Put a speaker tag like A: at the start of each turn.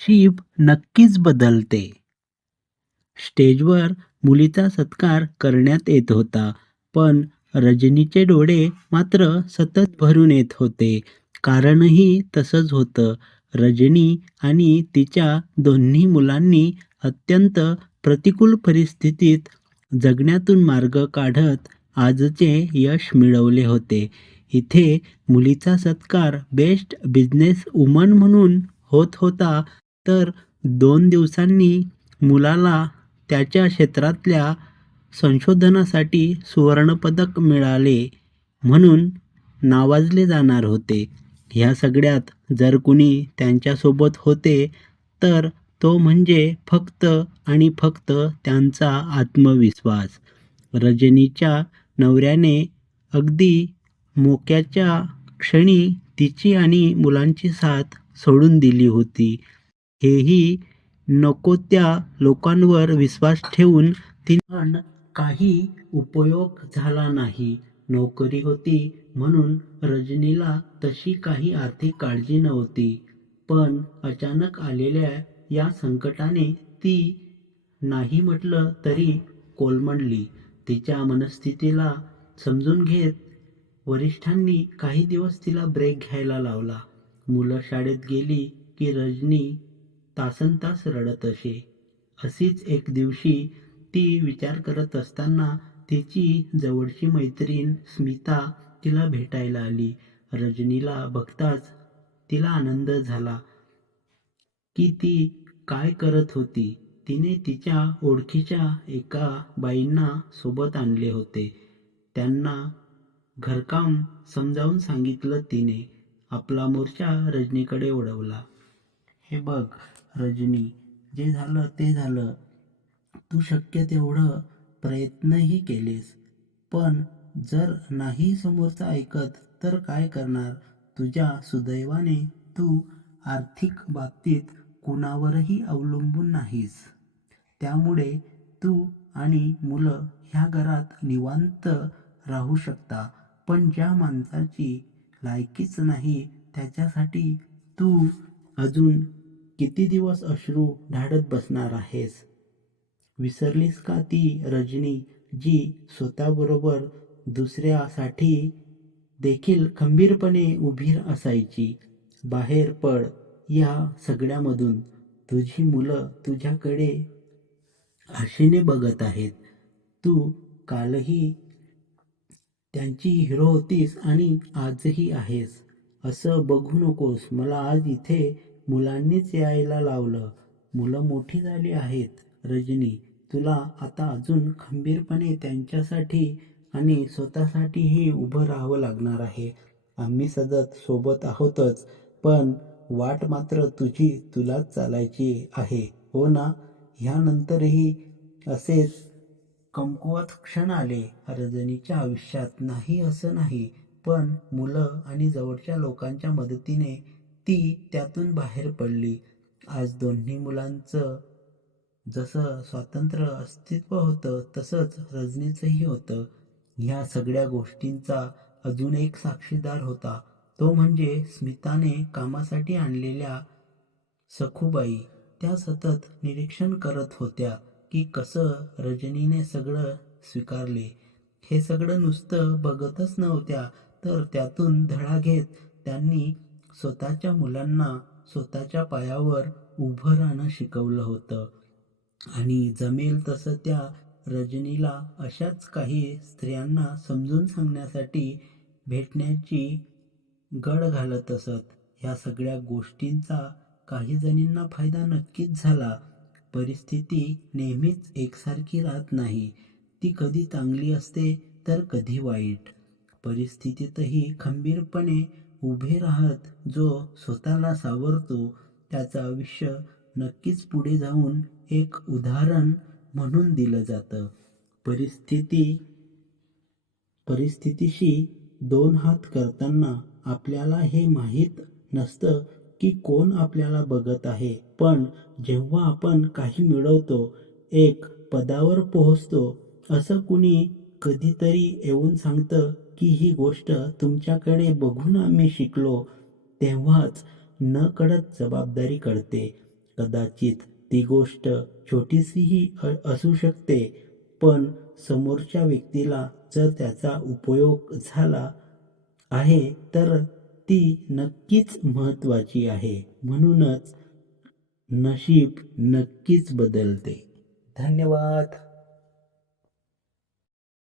A: Ship नक्कीच बदलते. स्टेजवर मुलीचा सत्कार करण्यात येत होता पण रजनीचे डोळे मात्र सतत भरून येत होते. कारणही तसंच होतं. रजनी आणि तिच्या दोन्ही मुलांनी अत्यंत प्रतिकूल परिस्थितीत जगण्यातून मार्ग काढत आजचे यश मिळवले होते. इथे मुलीचा सत्कार बेस्ट बिझनेस वुमन म्हणून होत होता तर दोन दिवसांनी मुलाला त्याच्या क्षेत्रातल्या संशोधनासाठी सुवर्णपदक मिळाले म्हणून नावाजले जाणार होते. ह्या सगळ्यात जर कुणी त्यांच्यासोबत होते तर तो म्हणजे फक्त आणि फक्त त्यांचा आत्मविश्वास. रजनीच्या नवऱ्याने अगदी मोक्याच्या क्षणी तिची आणि मुलांची साथ सोडून दिली होती. हेही नको त्या लोकांवर विश्वास ठेवून तिनं काही उपयोग झाला नाही. नोकरी होती म्हणून रजनीला तशी काही आर्थिक काळजी नव्हती. पण अचानक आलेल्या या संकटाने ती नाही म्हटलं तरी कोलमडली. तिच्या मनस्थितीला समजून घेत वरिष्ठांनी काही दिवस तिला ब्रेक घ्यायला लावला. मुलं शाळेत गेली की रजनी तासनतास रडत असे. अशीच एक दिवशी ती विचार करत असताना तिची जवळची मैत्रीण स्मिता तिला भेटायला आली. रजनीला बघताच तिला आनंद झाला की ती काय करत होती. तिने तिच्या ओळखीच्या एका बाईंना सोबत आणले होते. त्यांना घरकाम समजावून सांगितलं तिने. आपला मोर्चा रजनीकडे ओढवला. हे बघ रजनी. जे झालं ते झालं. तू शक्य तेवढं प्रयत्नही केलेस. पण जर नाही समोरचं ऐकत तर काय करणार? तुझ्या सुदैवाने तू आर्थिक बाबतीत कुणावरही अवलंबून नाहीस. त्यामुळे तू आणि मुलं ह्या घरात निवांत राहू शकता. पण ज्या माणसाची लायकीच नाही त्याच्यासाठी तू अजून किती दिवस अश्रू ढाळत बसणार आहेस? विसरलीस का ती रजनी जी स्वतःबरोबर दुसऱ्यासाठी देखील खंबीरपणे उभी असायची? बाहेर पड या सगळ्यामधून. तुझी मुलं तुझ्याकडे आशेने बघत आहेत. तू कालही त्यांची हिरो होतीस आणि आजही आहेस. असं बघू नकोस. मला आज इथे मुलांनीच यायला लावलं. मुलं मोठी झाली आहेत. रजनी तुला आता अजून खंबीरपणे त्यांच्यासाठी आणि स्वतःसाठीही उभं राहावं लागणार आहे. आम्ही सतत सोबत आहोतच पण वाट मात्र तुझी तुलाच चालायची आहे हो ना? ह्यानंतरही असेच कमकुवत क्षण आले. रजनीच्या आयुष्यात नाही असं नाही पण मुलं आणि जवळच्या लोकांच्या मदतीने ती त्यातून बाहेर पडली. आज दोन्ही मुलांचं जसं स्वातंत्र्य अस्तित्व होतं तसंच रजनीचंही होतं. ह्या सगळ्या गोष्टींचा अजून एक साक्षीदार होता. तो म्हणजे स्मिताने कामासाठी आणलेल्या सखूबाई. त्या सतत निरीक्षण करत होत्या की कसं रजनीने सगळं स्वीकारले. हे सगळं नुसतं बघतच नव्हत्या तर त्यातून धडा घेत त्यांनी स्वतःच्या मुलांना स्वतःच्या पायावर उभं राहणं शिकवलं होतं. आणि जमेल तसं त्या रजनीला अशाच काही स्त्रियांना समजून सांगण्यासाठी भेटण्याची गड घालत असत. ह्या सगळ्या गोष्टींचा काही जणींना फायदा नक्कीच झाला. परिस्थिती नेहमीच एकसारखी राहत नाही. ती कधी चांगली असते तर कधी वाईट. परिस्थितीतही खंबीरपणे उभे राहत जो स्वतःला सावरतो त्याचं आयुष्य नक्कीच पुढे जाऊन एक उदाहरण म्हणून दिलं जातं. परिस्थिती परिस्थितीशी दोन हात करताना आपल्याला हे माहीत नसतं की कोण आपल्याला बघत आहे. पण जेव्हा आपण काही मिळवतो एक पदावर पोहोचतो असं कुणी कधीतरी येऊन सांगतं की ही गोष्ट तुमच्याकडे बघून आम्ही शिकलो तेव्हाच न कळत जबाबदारी कळते. कदाचित ती गोष्ट छोटीशीही असू शकते पण समोरच्या व्यक्तीला जर त्याचा उपयोग झाला आहे तर ती नक्कीच महत्त्वाची आहे. म्हणूनच नशीब नक्कीच बदलते. धन्यवाद.